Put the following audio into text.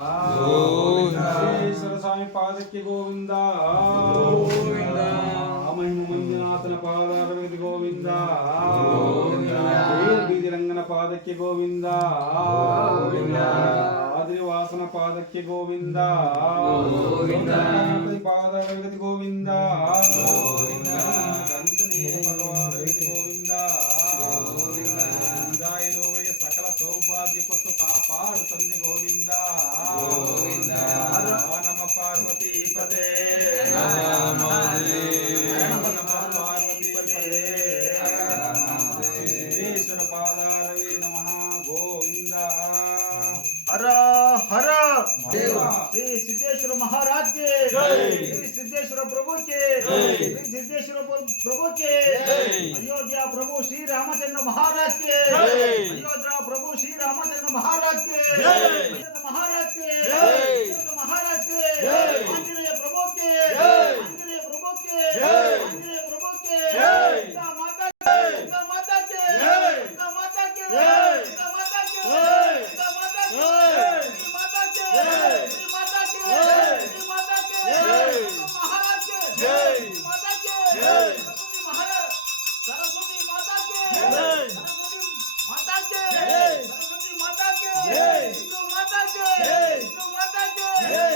ಗೋವಿಂದ ಸ್ವಾಮಿ ಪಾದಕ್ಕೆ ಗೋವಿಂದ ಗೋವಿಂದ ಮಹಿಮ ಮಂಜುನಾಥನ ಪಾದಾರವಿಗೆ ಗೋವಿಂದ ಬೀದಿ ರಂಗನ ಪಾದಕ್ಕೆ ಗೋವಿಂದ ಆದಿವಾಸನ ಪಾದಕ್ಕೆ ಗೋವಿಂದ ಪಾದಾರವಿಗೆ ಗೋವಿಂದ ಸಕಲ ಸೌಭಾಗ್ಯ ಕೊಟ್ಟು ಕಾಪಾಡು ತಂದೆ ಗೋವಿಂದ ನಮ ಪಾರ್ವತಿ ಪದೇ ಪಾರ್ವತಿ ಪದೇ ಸಿದ್ದೇಶ್ವರ ಪಾದಾರವೇ ನಮಃ ಗೋವಿಂದ ಹರ ಹರ ಶ್ರೀ ಸಿದ್ದೇಶ್ವರ ಮಹಾರಾಜ್ के श्री सिद्धेश्वर प्रभु के श्री सिद्धेश्वर प्रभु के अयोध्या प्रभु श्री रामचंद्र महाराज के अयोध्या प्रभु श्री रामचंद्र महाराज के महाराज के महाराज के आंजनेय प्रभु के आंजनेय प्रभु के आंजनेय प्रभु के माता के माता के माता के माता के सरस्वती माता के माता के सरस्वती माता के माता के माता के